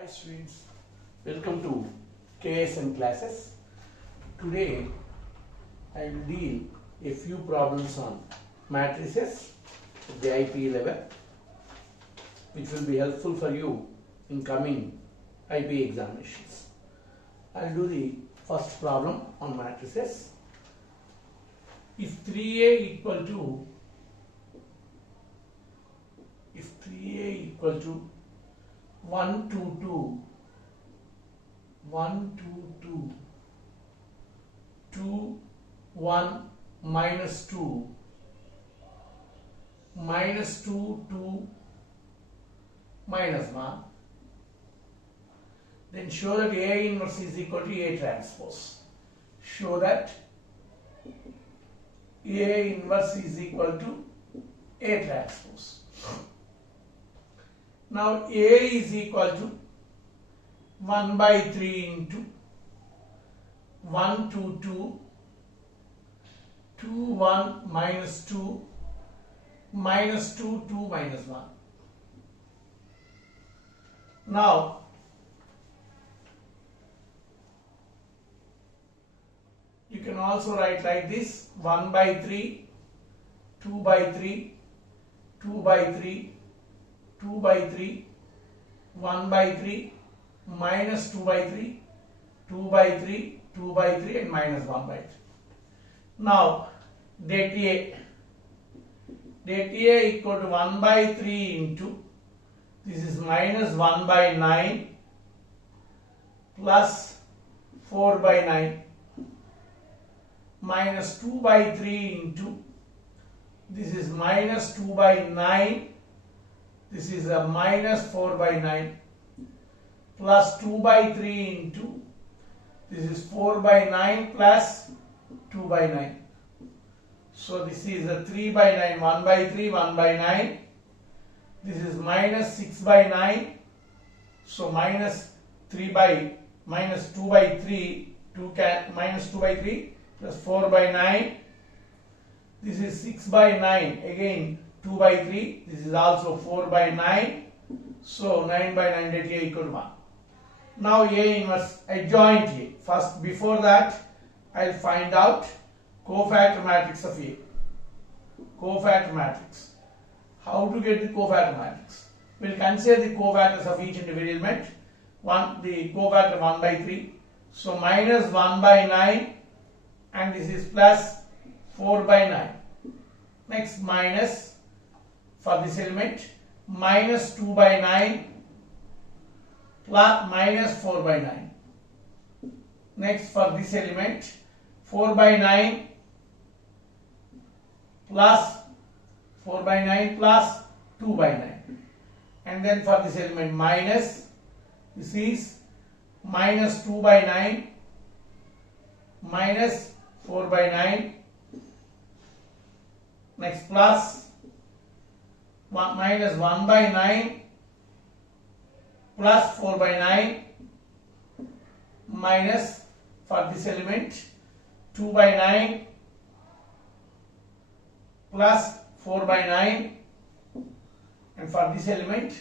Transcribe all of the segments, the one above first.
Hi students, welcome to KSM classes. Today I will deal a few problems on matrices at the IP level, which will be helpful for you in coming IP examinations. I will do the first problem on matrices. If 3A equal to 1 2 2 1 2 2 2 1 minus 2 minus 2 2 minus 1, then show that A inverse is equal to A transpose. Show that A inverse is equal to A transpose. Now A is equal to 1 by 3 into 1 2 2 2 1 minus 2 minus 2 2 minus 1. Now you can also write like this: 1 by 3, 2 by 3, 2 by 3, 2 by 3, 1 by 3, minus 2 by 3, 2 by 3, 2 by 3 and minus 1 by 3. Now det A equal to 1 by 3 into, this is minus 1 by 9 plus 4 by 9 minus 2 by 3 into, this is minus 2 by 9, this is a minus 4 by 9 plus 2 by 3 into, this is 4 by 9 plus 2 by 9. So this is a 3 by 9, 1 by 3, 1 by 9. This is minus 6 by 9. So minus 2 by 3, minus 2 by 3 plus 4 by 9. This is 6 by 9, again 2 by 3. This is also 4 by 9. So 9 by 9 that A equal to 1. Now A inverse adjoint A. First, before that, I will find out cofactor matrix of A. Cofactor matrix. How to get the cofactor matrix? We will consider the cofactors of each individual element. The cofactor 1 by 3. So minus 1 by 9 and this is plus 4 by 9. Next, minus for this element minus 2 by 9 plus minus 4 by 9. Next, for this element 4 by 9 plus 4 by 9 plus 2 by 9. And then for this element minus, this is minus 2 by 9 minus 4 by 9. Next, plus minus 1 by 9 plus 4 by 9 minus for this element 2 by 9 plus 4 by 9, and for this element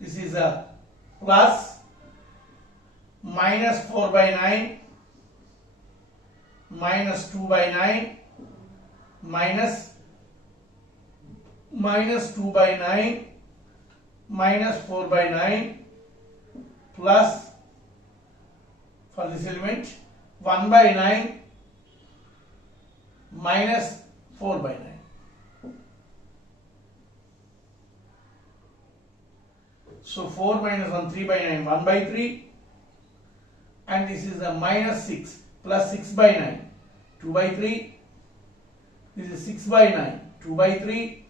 this is a plus minus 4 by 9 minus 2 by 9 minus 2 by 9 minus 4 by 9 plus for this element 1 by 9 minus 4 by 9. So 4 minus 1, 3 by 9, 1 by 3, and this is a minus 6 plus 6 by 9, 2 by 3. This is 6 by 9, 2 by 3,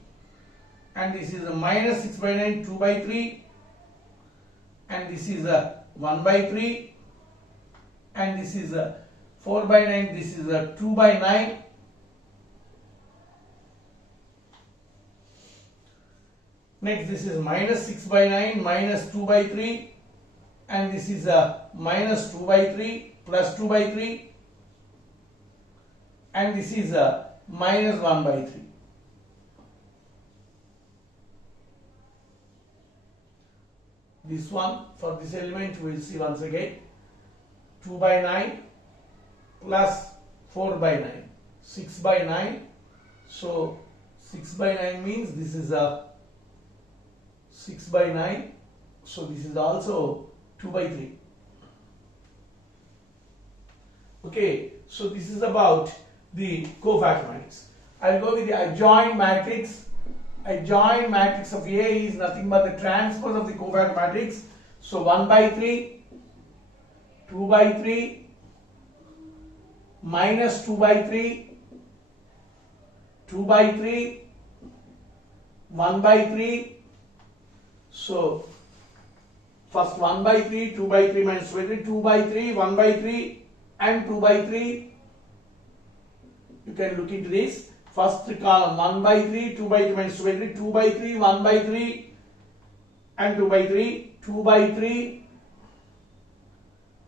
and this is a minus 6 by 9, 2 by 3, and this is a 1 by 3, and this is a 4 by 9, this is a 2 by 9. Next, this is minus 6 by 9 minus 2 by 3, and this is a minus 2 by 3 plus 2 by 3, and this is a minus 1 by 3. this one for this element we will see once again. 2 by 9 plus 4 by 9, 6 by 9. So 6 by 9 means this is a 6 by 9. So this is also 2 by 3. Okay, so this is about the cofactor matrix. I'll go with the adjoint matrix. Adjoint matrix of A is nothing but the transpose of the cofactor matrix. So 1 by 3, 2 by 3, minus 2 by 3, 2 by 3, 1 by 3. So first 1 by 3, 2 by 3 minus 2 by 3, 2 by 3, 1 by 3 and 2 by 3. You can look into this. First column 1 by 3, 2 by 3 minus 2 by 3, 2 by 3, 1 by 3 and 2 by 3, 2 by 3,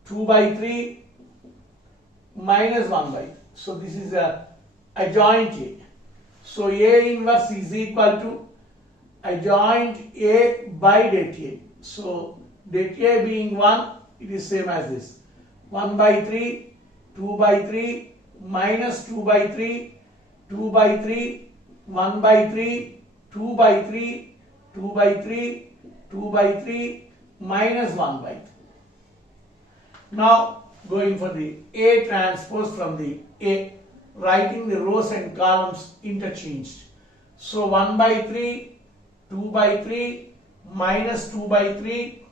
2 by 3 minus 1 by 3. So this is a adjoint A. So A inverse is equal to adjoint A by det A. So det A being 1, it is same as this. 1 by 3, 2 by 3, minus 2 by 3, 2 by 3, 1 by 3, 2 by 3, 2 by 3, 2 by 3, minus 1 by 3. Now going for the A transpose from the A, writing the rows and columns interchanged. So 1 by 3, 2 by 3, minus 2 by 3,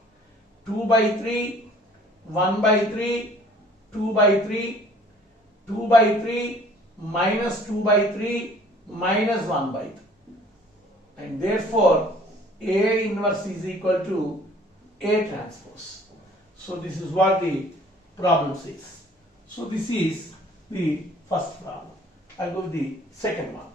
2 by 3, 1 by 3, 2 by 3, 2 by 3, minus 2 by 3, minus 1 by 3. And therefore, A inverse is equal to A transpose. So this is what the problem says. So this is the first problem. I'll go with the second one.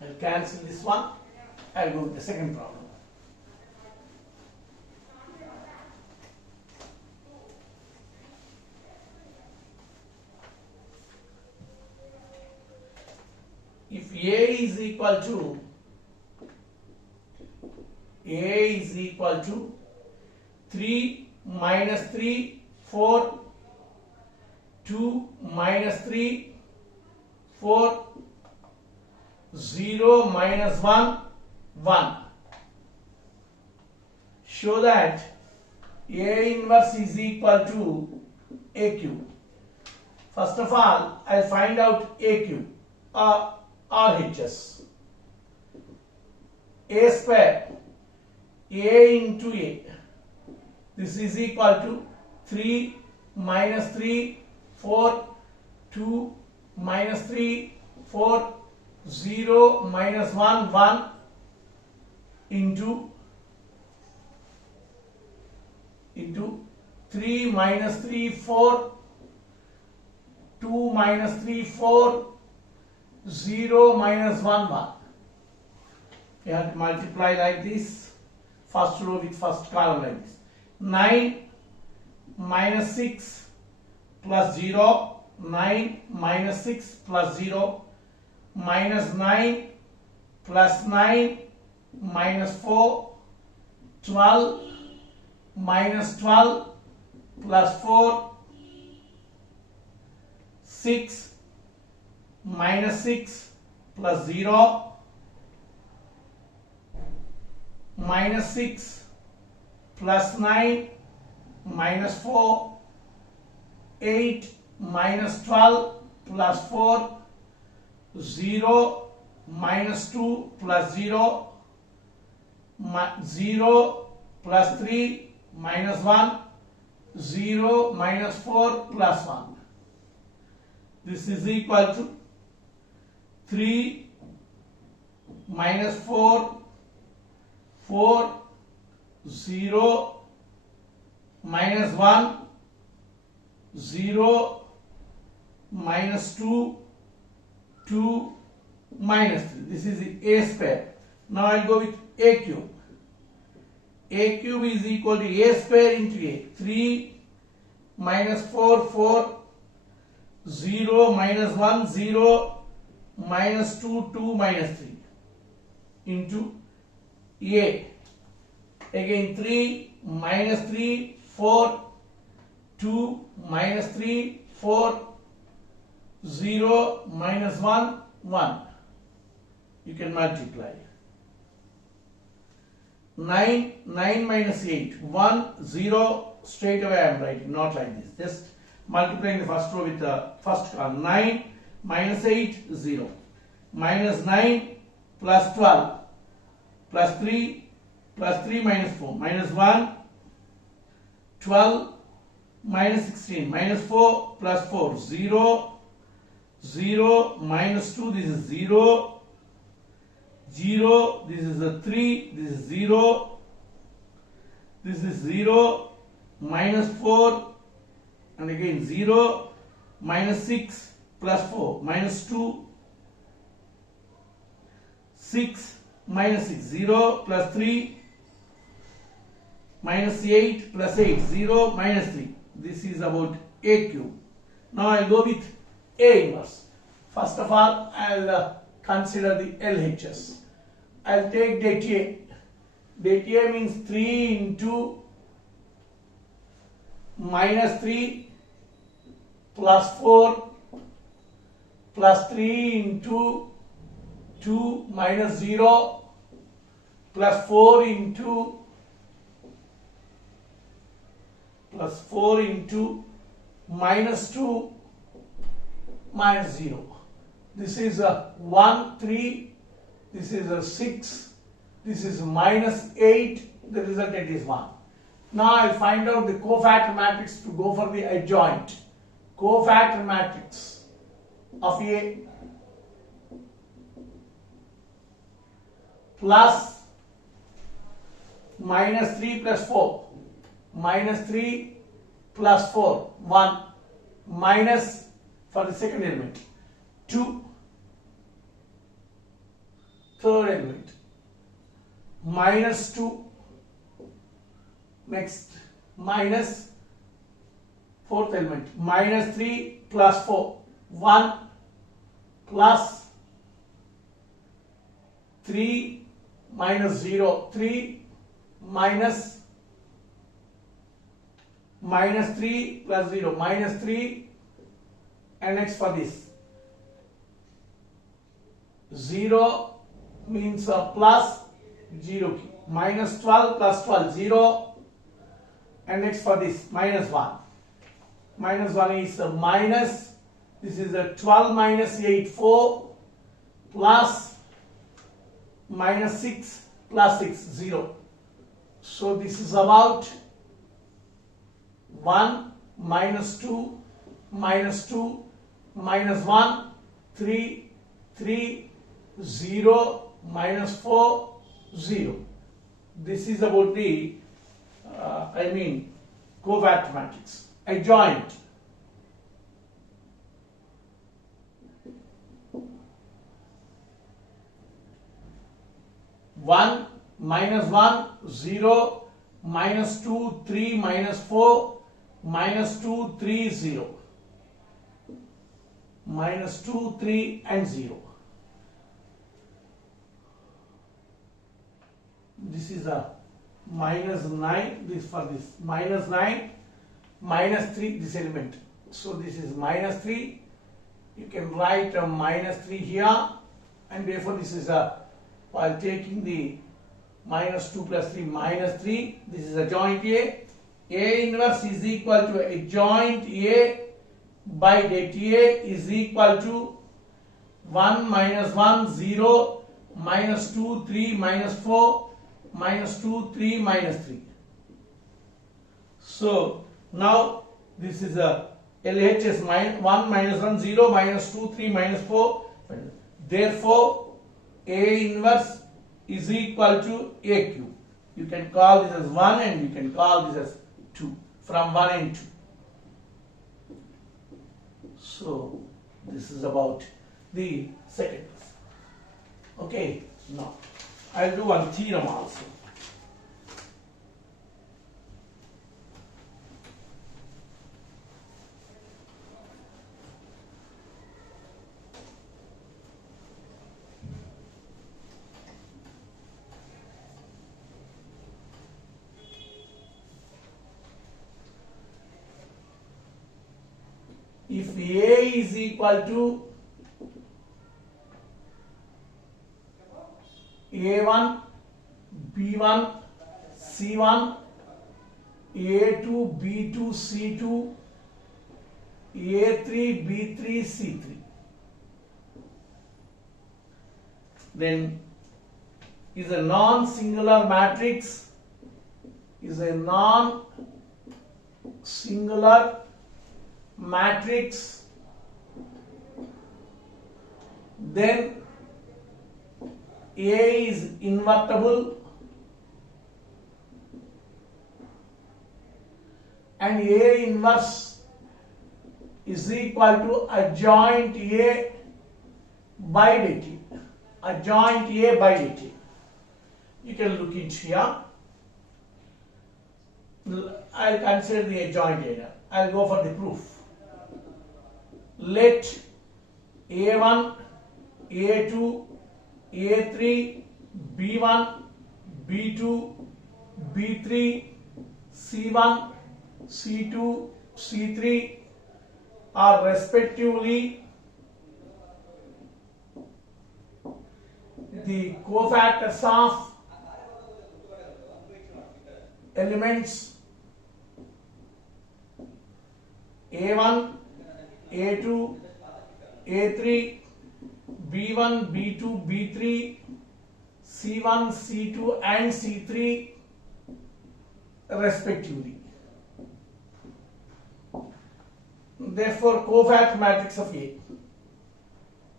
I'll cancel this one. I'll go with the second problem. If A is equal to 3 minus 3, 4, 2 minus 3, 4, 0 minus 1, 1. Show that A inverse is equal to A cube. First of all, I'll find out A cube, RHS. A square, A into A. This is equal to 3 minus 3, 4, 2 minus 3, 4, 0 minus 1, 1 into 3 minus 3, 4, 2 minus 3, 4, 0 minus 1, 1. You have to multiply like this, first row with first column like this. 9 minus 6 plus 0, 9 minus 6 plus 0, minus 9 plus 9 minus 4, 12 minus 12 plus 4, 6 minus 6 plus 0, minus 6 plus 9 minus 4, 8 minus 12 plus 4, 0 minus 2 plus 0, 0 plus 3 minus 1, 0 minus 4 plus 1. This is equal to 3 minus 4, 4, 0 minus 1, 0 minus 2, 2 minus 3. This is the a square. Now I'll go with a cube. A cube is equal to a square into a. 3 minus 4, 4, 0 minus 1, 0 minus 2, 2 minus 3 into a. Again 3 minus 3, 4, 2 minus 3, 4, 0 minus 1, 1. You can multiply. 9 minus 8, 1, 0, straight away I am writing, not like this. Just multiplying the first row with the first column. 9 minus 8, 0. Minus 9 plus 12 plus 3 minus 4. Minus 1, 12 minus 16. Minus 4 plus 4, 0, 0 minus 2, this is 0. 0, this is a 3, this is 0, this is 0, minus 4, and again 0, minus 6, plus 4, minus 2, 6, minus 6, 0, plus 3, minus 8, plus 8, 0, minus 3. This is about a cube. Now I'll go with a inverse. First of all, I'll consider the LHS. I'll take det A. Det A means 3 into minus 3 plus 4 plus 3 into 2 minus 0 plus 4 into minus 2 minus 0. This is a 1, 3. This is a 6, this is minus 8, the resultant is 1. Now I'll find out the cofactor matrix to go for the adjoint. Cofactor matrix of A plus minus 3 plus 4, minus 3 plus 4, 1, minus for the second element, 2, third element, minus 2, next minus fourth element, minus 3 plus 4, 1 plus 3 minus 0, 3 minus 3 plus 0, minus 3, and next for this 0 means plus 0, minus 12 plus 12, 0, and next for this minus 1. Minus 1 is a minus, this is a 12 minus 8, 4, plus minus 6 plus 6, 0. So this is about 1 minus 2 minus 2 minus 1, 3, 3, 0, minus 4, 0. This is about the cofactor matrix. Adjoint. One minus 1, 0, minus 2, 3, minus 4, minus 2, 3, 0. Minus 2, 3, and 0. This is a minus 9, this for this, minus 9, minus 3, this element. So this is minus 3. You can write a minus 3 here, and therefore this is a, while taking the minus 2 plus 3, minus 3, this is adjoint A. A inverse is equal to adjoint A by det A is equal to 1 minus 1, 0, minus 2, 3, minus 4, minus 2, 3, minus 3. So now this is a LHS 1 minus 1, 0, minus 2, 3, minus 4. Therefore, A inverse is equal to A cube. You can call this as 1 and you can call this as 2, from 1 and 2. So this is about the second. Okay, now I'll do one theorem also. If A is equal to A1, B1, C1, A2, B2, C2, A3, B3, C3, then is a non-singular matrix, then A is invertible and A inverse is equal to adjoint A by dt. Adjoint A by dt. You can look into here. I'll consider the adjoint A. I'll go for the proof. Let A1, A2, A3, B1, B2, B3, C1, C2, C3 are respectively the cofactors of elements A1, A2, A3, B1, B2, B3, C1, C2 and C3 respectively. Therefore, cofactor matrix of A.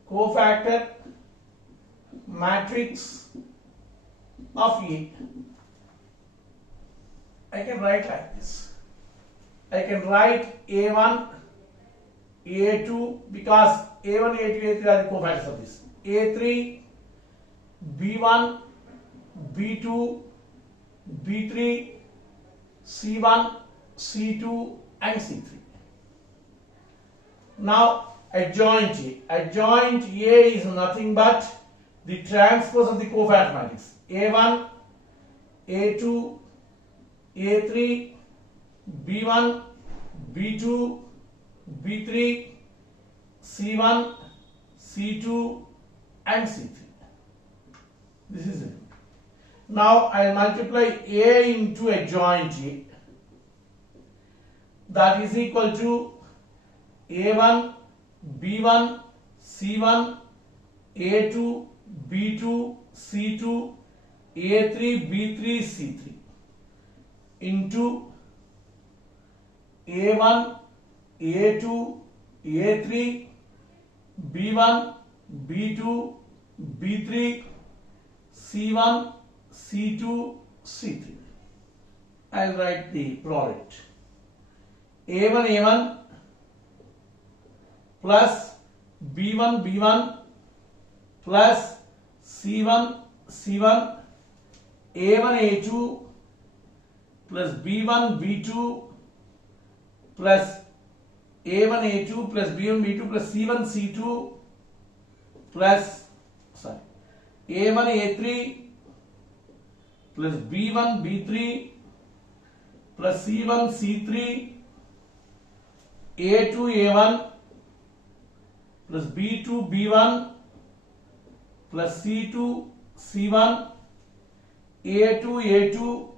Cofactor matrix of A. I can write like this. I can write A1, A2 because A1, A2, A3 are the cofactors of this. A3, B1, B2, B3, C1, C2 and C3. Now adjoint A. Adjoint A is nothing but the transpose of the cofactor matrix. A1, A2, A3, B1, B2, B3, C1, C2 and C3. This is it. Now I multiply A into adjoint A. That is equal to A1, B1, C1, A2, B2, C2, A3, B3, C3 into A1, A2, A3, B1, B2, B3, C1, C2, C3. I'll write the product. A1, A1 plus B1, B1 plus C1, C1, A1, A2 plus B1, B2 plus A1, A2 plus B1, B2 plus C1, C2 plus A1, A3 plus B1, B3 plus C1, C3 A2, A1 plus B2, B1 plus C2, C1 A2, A2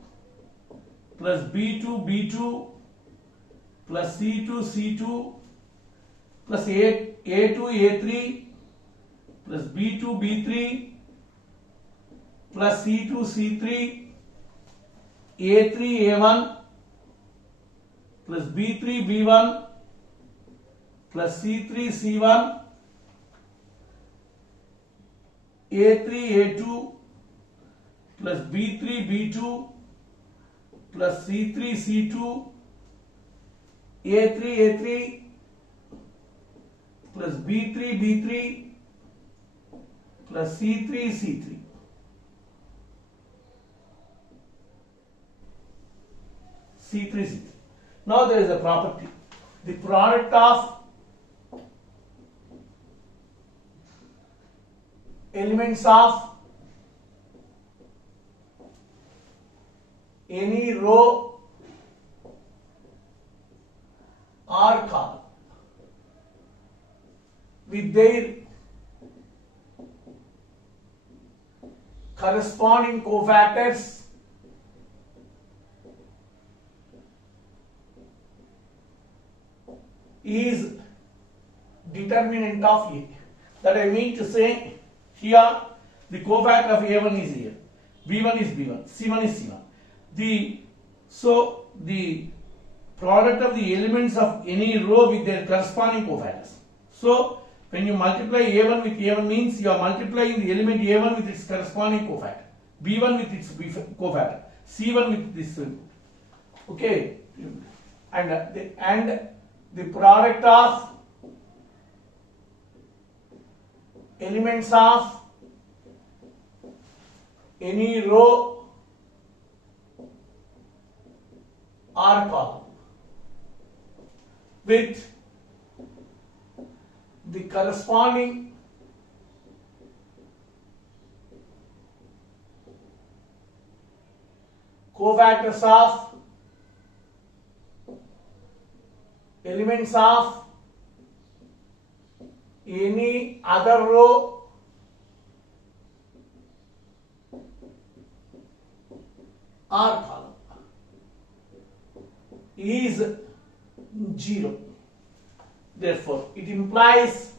plus B2, B2 plus C2, C2 plus A2, A3 plus B2, B3 plus C2, C3 A3, A1 plus B3, B1 plus C3, C1 A3, A2 plus B3, B2 plus C3, C2 A3, A3 plus B3, B3 plus C3, C3. C3, C3. Now there is a property. The product of elements of any row or column with their corresponding cofactors is determinant of A. That I mean to say, here the cofactor of A1 is here, B1 is B1, C1 is C1. So the product of the elements of any row with their corresponding cofactors. So when you multiply A1 with A1 means you are multiplying the element A1 with its corresponding cofactor, B1 with its cofactor, C1 with this. Okay, and the product of elements of any row or column with the corresponding cofactors of elements of any other row or column is 0. Therefore, it implies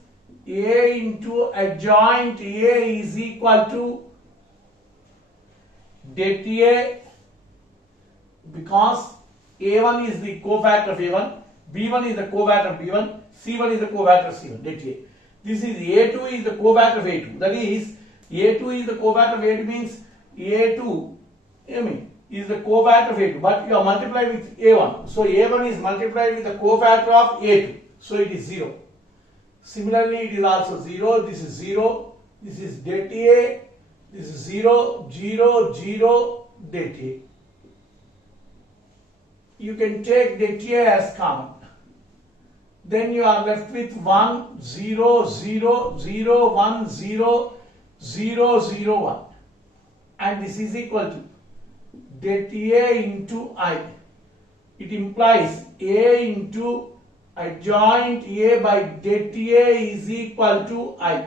A into adjoint A is equal to det A, because A1 is the cofactor of A1, B1 is the cofactor of B1, C1 is the cofactor of C1, det A. This is A2 is the cofactor of A2. That is, A2 is the cofactor of A2 means A2, is the cofactor of A2, but you are multiplied with A1. So A1 is multiplied with the cofactor of A2. So it is 0. Similarly, it is also 0. This is 0. This is det A. This is 0, 0, 0, det A. You can take det A as common. Then you are left with 1, 0, 0, 0, 1, 0, 0, 0, 1. And this is equal to det A into I. It implies A into adjoint A by det A is equal to I.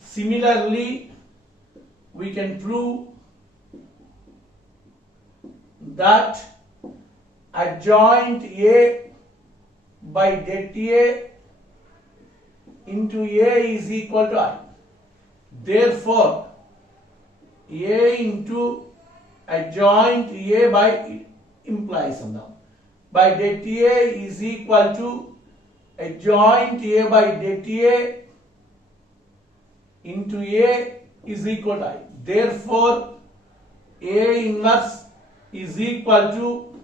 Similarly, we can prove that adjoint A by det A into A is equal to I. Therefore, A into adjoint A by implies now by det A is equal to adjoint A by det A into A is equal to I. Therefore, A inverse is equal to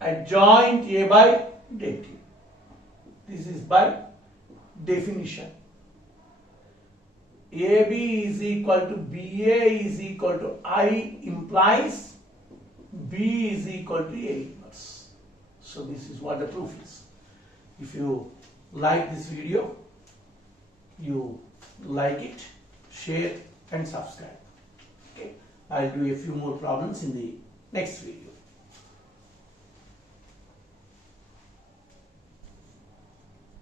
adjoint A by det A. This is by definition. AB is equal to BA is equal to I implies B is equal to A inverse. So this is what the proof is. If you like this video, you like it, share and subscribe. Okay, I'll do a few more problems in the next video.